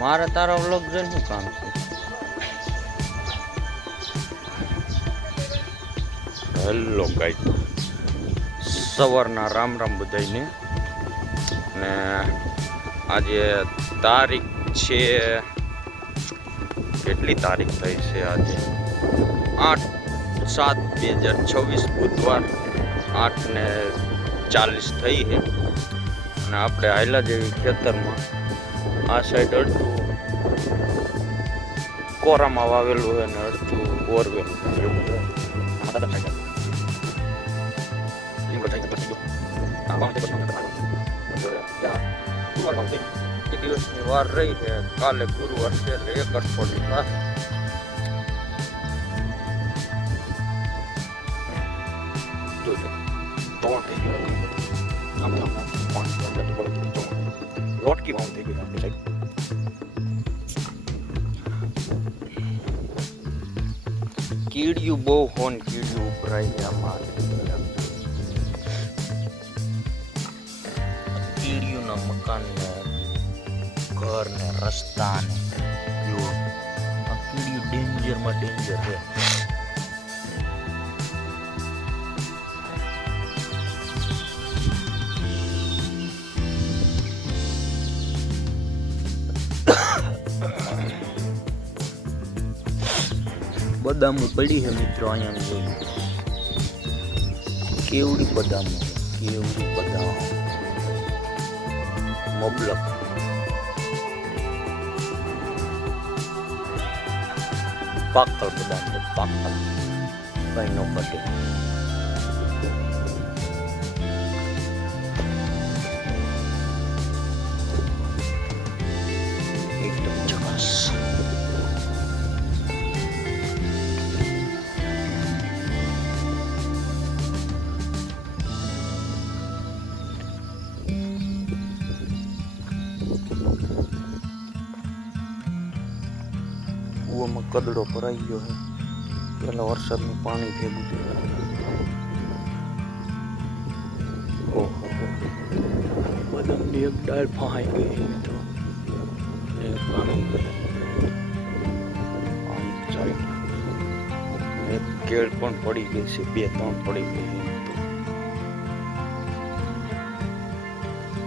મારે તારા વ્લોગ જોઈને શું કામ છે? હેલો ગાઈસ, સવારના રામ રામ બધાઈને. ને આજે તારીખ છે, કેટલી તારીખ થઈ છે આજે? 8/7/2026 બુધવાર 8:40 થઈ છે. અને આપણે હાયલા જેવી ખેતરમાં આ સાઈડ અડધું કોરામાં વાવેલું હોય ને અડધું ઓરવેલું એવું છે. એક દિવસની વાર રહી છે, કાલે ગુરુવાર છે એટલે એક અઠવાડિયું થાય. લોટકી ભાવ થઈ ગઈ આપણી સાઈડ. કીડિયું બહુ હોન, કીડિયું ઉભરાઈ છે આમાં. કીડિયુંના મકાન ને ઘર ને રસ્તા ને જો આ કીડિયું ડેન્જરમાં ડેન્જર છે. બદામો પડી છે મિત્રો, અહીંયા જોયું કેવડી બદામો, કેવડી બદામ મબલક. પાકલ બદામ છે, પાકલ કઈ ન કટે. એકદમ ઝકાસ. કૂવામાં કદડો ભરાઈ ગયો છે, પેલા વરસાદનું પાણી ભેગું થયું. ઓહો, બદામની એક ડાળ ફાઈ ગઈ મિત્રો, ને પાણી એક કેળ પણ પડી ગઈ છે, 2-3 પડી ગઈ છે.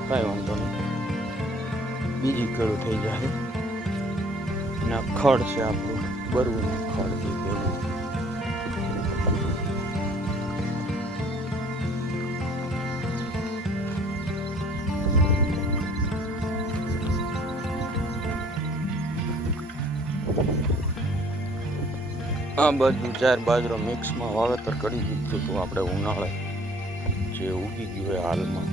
કાંઈ વાંધો નહીં, બીજી કેળું થઈ જાય. ના ખડ છે આપણું બરવું ખડ છે પેલું. આ બાજુ 4 બાજરો મિક્સમાં વાવેતર કરી દીધું હતું આપણે ઉનાળે, જે ઉગી ગયું હોય હાલમાં.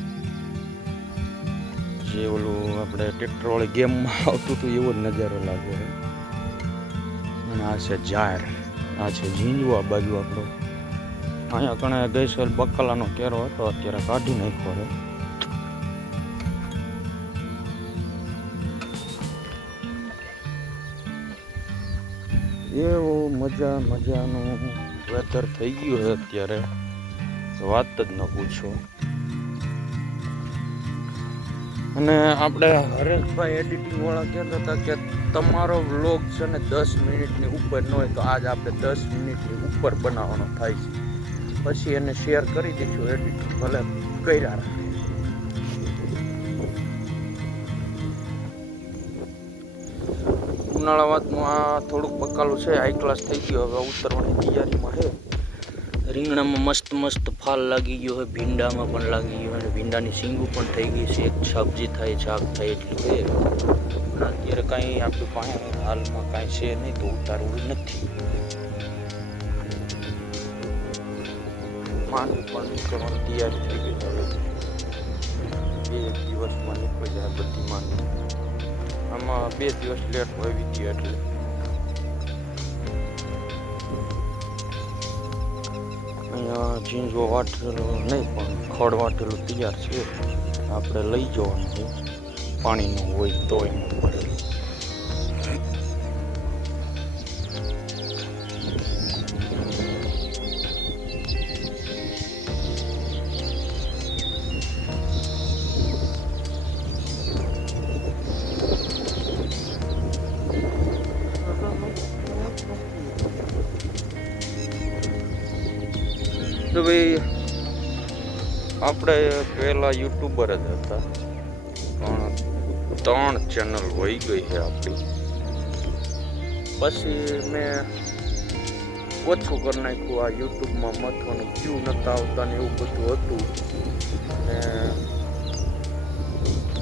જે ઓલું આપણે ટ્રેક્ટરવાળી ગેમમાં આવતું હતું એવો જ નજારો લાગે છે. અને આ છે જાર, આ છે ઝીંઝું. આ બાજુ આપણો અહીંયા કણે ગઈ સાલ બકાલાનો કેરો હતો, અત્યારે કાઢી નાખ્યો છે. એવું મજાનું વેધર થઈ ગયું છે અત્યારે, વાત જ ન પૂછો. અને આપણે હરેશભાઈ એડિટિંગ વાળા કહેતા હતા કે તમારો વ્લોગ છે ને 10 મિનિટની ઉપર ન હોય તો આજ આપણે 10 મિનિટની ઉપર બનાવવાનો થાય છે. પછી એને શેર કરી દઈશું, એડિટિંગ ભલે કર્યા રાખે. ઉનાળા વાતનું આ થોડુંક બકાલું છે, હાઈ ક્લાસ થઈ ગયો, હવે ઉતરવાની તૈયારીમાં છે. રીંગણામાં મસ્ત ફાલ લાગી ગયો હોય, ભીંડામાં પણ લાગી ગયો હોય, ભીંડાની સીંગું પણ થઈ ગઈ છે. એક સબ્જી થાય, શાક થાય એટલું છે. અત્યારે કાંઈ આપણી પાસે હાલમાં કાંઈ છે નહીં તો ઉતારવું નથી. માંડવી પણ નીકળવાની તૈયારી થઈ ગઈ છે. 2 દિવસમાં નીકળી જાય બધી માંડવી. આમાં 2 દિવસ લેટ વાવી હતી એટલે અહીંયા ઝીંઝો વાટેલો નહીં પણ ખડ વાટેલું તૈયાર છે, આપણે લઈ જવાનું છે. પાણીનું હોય તો ભરેલું. તો ભાઈ આપણે પહેલા યુટ્યુબર જ હતા, પણ 3 ચેનલ વહી ગઈ છે આપણી. પછી મેં ઓછું કરી નાખ્યું. આ યુટ્યુબમાં મહત્વનું વ્યૂ નહોતા આવતા ને એવું બધું હતું, ને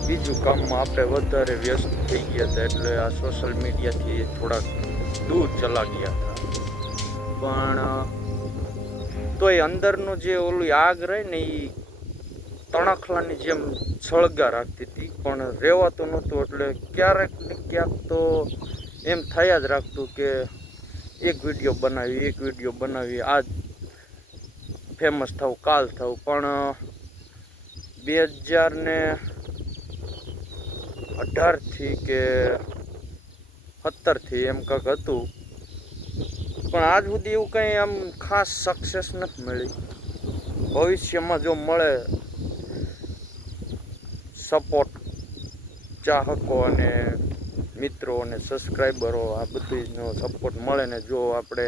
બીજું કામમાં આપણે વધારે વ્યસ્ત થઈ ગયા હતા, એટલે આ સોશિયલ મીડિયાથી થોડાક દૂર ચલા ગયા હતા. પણ તોય અંદરનું જે ઓલું આગ રહે ને એ તણખલાની જેમ સળગા રાખતી હતી, પણ રહેવાતું નહોતું. એટલે ક્યારેક ને ક્યાંક તો એમ થયા જ રાખતું કે એક વિડીયો બનાવી, આજ ફેમસ થવું, કાલ થવું. પણ 2018થી કે 17થી એમ કંઈક હતું, પણ આજ સુધી એવું કંઈ આમ ખાસ સક્સેસ નથી મળી. ભવિષ્યમાં જો મળે સપોર્ટ, ચાહકો અને મિત્રો અને સબસ્ક્રાઈબરો, આ બધીનો સપોર્ટ મળે ને જો આપણે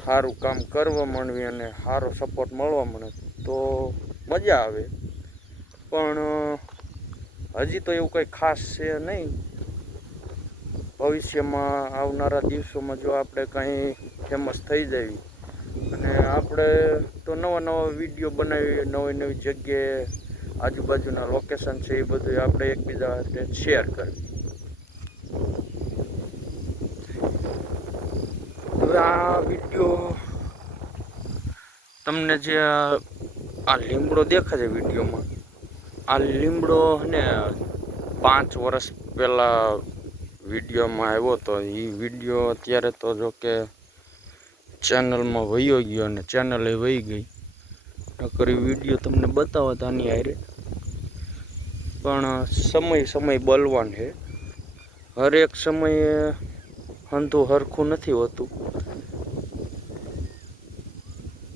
સારું કામ કરવા માંડવી અને સારો સપોર્ટ મળવા મળે તો મજા આવે. પણ હજી તો એવું કંઈ ખાસ છે નહીં. ભવિષ્યમાં આવનારા દિવસોમાં જો આપણે કંઈ ફેમસ થઈ જઈએ અને આપણે તો નવા વિડીયો બનાવી, નવી જગ્યાએ આજુબાજુના લોકેશન છે એ બધું આપણે એકબીજા સાથે શેર કરવી. હવે આ વિડીયો તમને જે આ લીમડો દેખાય છે વિડીયોમાં, આ લીમડો ને 5 વર્ષ પહેલાં વિડીયોમાં આવ્યો હતો. એ વિડીયો અત્યારે તો જો કે ચેનલમાં વયો ગયો અને ચેનલે વહી ગઈ. નકર વિડીયો તમને બતાવો તો આની હારે, પણ સમય બલવાન છે. હરેક સમયે હંધું હરખું નથી હોતું.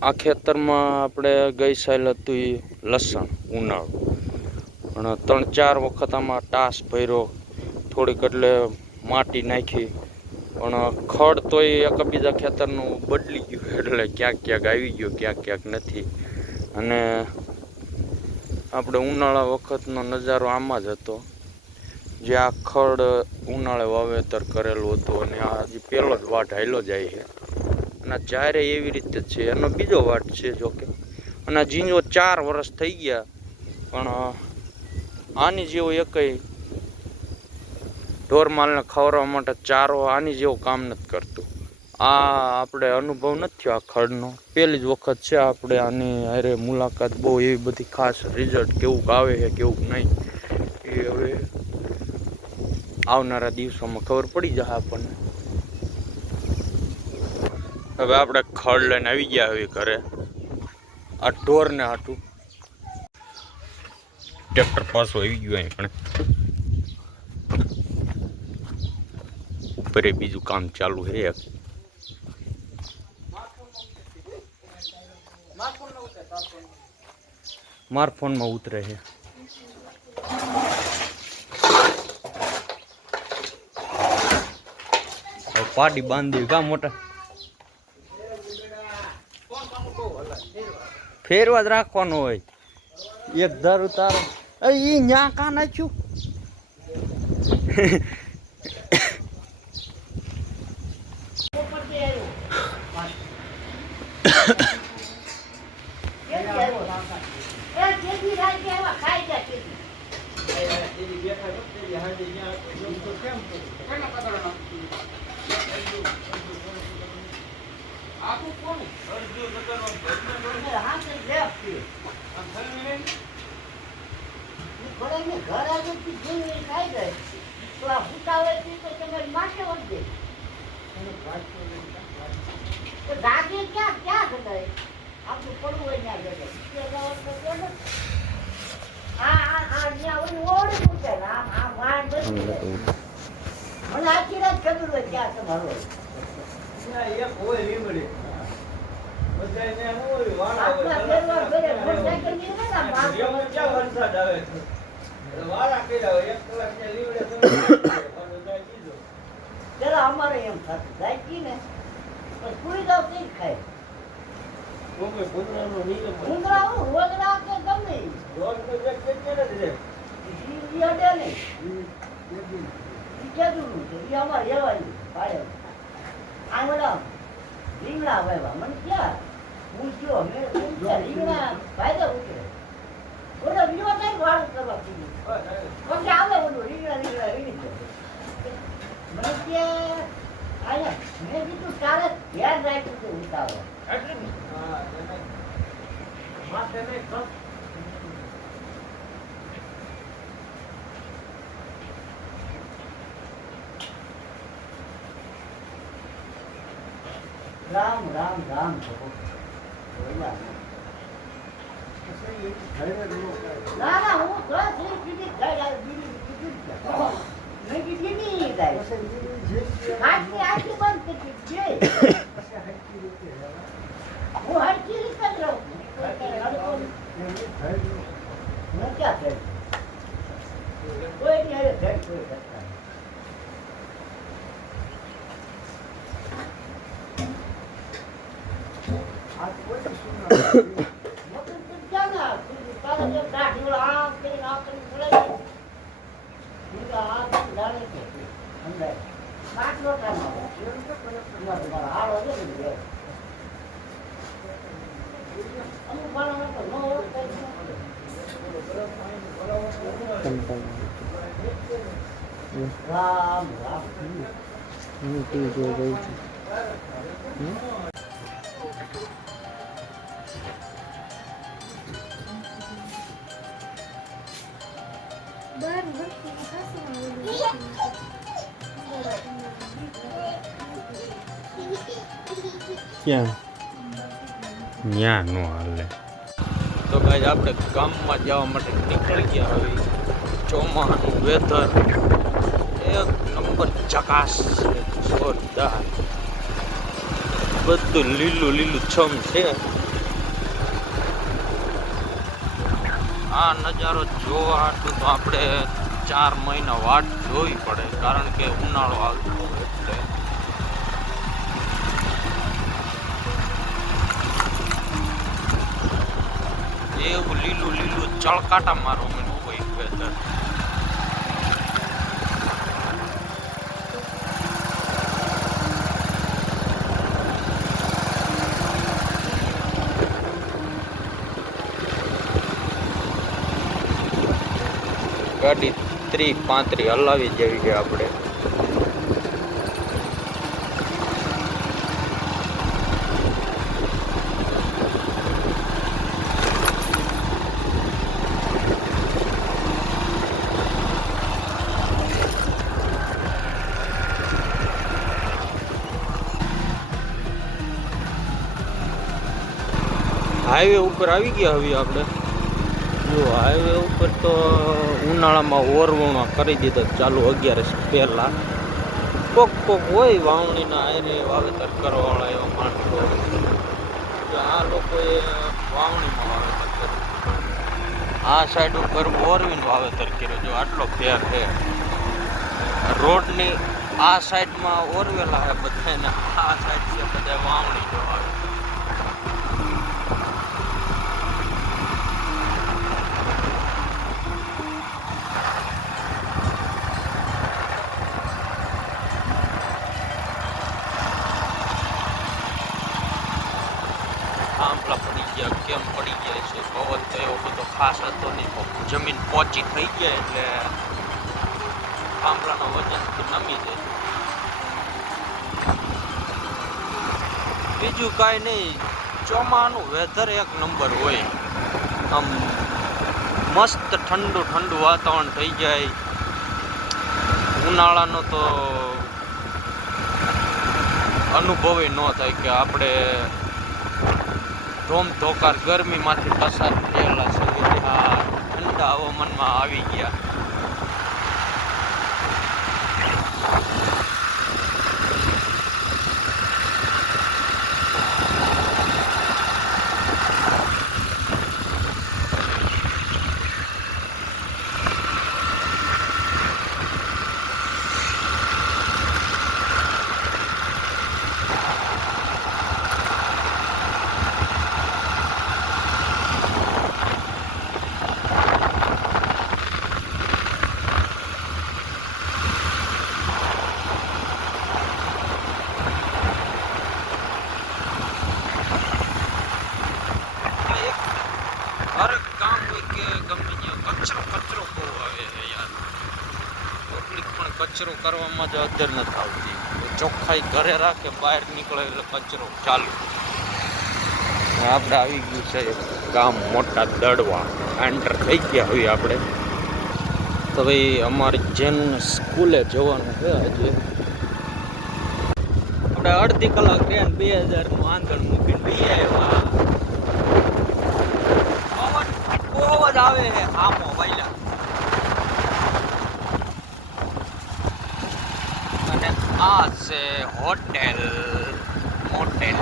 આ ખેતરમાં આપણે ગઈ સાલ હતું એ લસણ ઉનાળો, પણ 3-4 વખત આમાં ટાસ ભર્યો, થોડીક એટલે માટી નાખી, પણ ખડ તોય એકબીજા ખેતરનું બદલી ગયું. એટલે ક્યાંક આવી ગયો, ક્યાંક નથી. અને આપણે ઉનાળા વખતનો નજારો આમાં જ હતો, જે આ ખડ ઉનાળે વાવેતર કરેલું હતું. અને આ હજી પહેલો જ વાટ હાલ્યો જાય છે, અને જ્યારે એવી રીતે છે. એનો બીજો વાટ છે જોકે, અને આ ઝીંજો 4 વર્ષ થઈ ગયા, પણ આની જેવો એકય ઢોરમાલને ખવડાવવા માટે ચારો આની જેવું કામ નથી કરતું. આ આપણે અનુભવ નથી થયો આ ખડનો, પહેલી જ વખત છે આપણે આની હારે મુલાકાત. બહુ એવી બધી ખાસ રિઝલ્ટ કેવું આવે છે કેવું નહીં એ હવે આવનારા દિવસોમાં ખબર પડી જશે આપણને. હવે આપણે ખડ લઈને આવી ગયા હવે ઘરે. આ ઢોરને હાટું ટ્રેક્ટર પાછું આવી ગયું અહીં, પણ ઉપર બીજું કામ ચાલુ છે. માર ફોનમાં ઉતરે છે. પાડી બાંધી કા મોટા ફેરવા જ રાખવાનો હોય. એક ધાર ઉતારો ઈ ન્યા કા નાખ્યું. ઘર આગળથી જીવની ખાઈ જાય તો આ ભૂતાવળથી તો તમારી માથે વધે તો રાગે ક્યાં જગાય આપણું પડવું હોય ત્યાં જગાય. જ્યાં ઓલી ઓળી પૂછે ને આ વાણ બધી મને આખી રાત ખબર હોય ક્યાં તમારું એક હોય લીમડી અમારે એમ થતું જાય ને પણ સુઈ જાવ તે જ ખાય. ભૂંગળા હું રોજડા કે ગમે ઈ અડે નહીં. ઈ કેદુનું છે, ઈ અમારે એવાય પાડે. આ બધા રીંગણા વાવ્યા. મને ક્યાં હું જો મેં રીંગણા ફાયદા ઉતરે. ઓલો બીજો કઈ વાળું કરવા કીધું. પછી આવે ઓલું રીંગણા રીંગણી જાય. મને કે આયા મેં કીધું તારે ધ્યાન રાખ્યું છે ઉતારો. રામ રામ રામ પ્રભુ. ના ના હું ઘર થી કીધી જાય બીજી કીધી મેં કીધી નહીં જાય આખી આખી બંધ કરી છે. હું હરકી રીતે જ રહું. હું ક્યાં થઈ કોઈ નહીં હવે ઘર કોઈ કરતા રામ રામ ક્યાં ન્યા નો હાલે. તો ગાઈસ આપણે ગામમાં જવા માટે નીકળી ગયા હવે. ચોમાસાનું વેધર એક નંબર ચકાસ જોરદાર. બધું લીલું લીલું છમ છે. આ નજારો જોવા હાટું તો આપણે 4 મહિના વાટ જોવી પડે, કારણ કે ઉનાળો આવતો હોય એટલે. એવું લીલું લીલું ચળકાટા મારો મને હોય વેધર. ગાડી 30-35 હલાવી જેવી છે આપણે. હાઈવે ઉપર આવી ગયા હવે આપણે. જો હાઈવે ઉપર તો ઉનાળામાં ઓરવણા કરી દીધા ચાલુ 11 પહેલા. કોક કોક હોય વાવણીના આયરે વાવેતર કરવાવાળા એવા માણસો, તો આ લોકોએ વાવણીમાં વાવેતર કર્યું. આ સાઈડ ઉપર ઓરવીને વાવેતર કર્યું. જો આટલો ફેર છે. રોડની આ સાઈડમાં ઓરવેલા છે બધા, ને આ સાઈડ છે બધા વાવણી જોવા આવે. આંબલા પડી ગયા, કેમ પડી ગયા છે. પવન તો એવો બધો ખાસ હતો નહીં, જમીન પોચી થઈ ગયા એટલે આંબલાનો વજન નમી જાય. બીજું કાંઈ નહીં, ચોમાનું વેધર એક નંબર હોય. આમ મસ્ત ઠંડુ ઠંડુ વાતાવરણ થઈ જાય. ઉનાળાનો તો અનુભવ ન થાય કે આપણે ધોમ ધોકાર ગરમીમાંથી પસાર થયેલા છે. આ ઠંડા હવામાનમાં આવી ગયા. કચરો કરવામાં જ અધર નથી આવતી. ચોખ્ખાઈ ઘરે રાખે, બહાર નીકળે એટલે કચરો ચાલુ. આપણે આવી ગયું છે ગામ મોટા દડવા, એન્ટર થઈ ગયા હવે આપણે. તો ભાઈ અમારી જેનું સ્કૂલે જવાનું છે આજે. આપણે અડધી કલાક ટ્રેન 2000નું આંધણ મૂકીને બી આવ્યા. બહુ જ આવે છે આમો વૈલા. અને આ છે હોટેલ મોટેલ.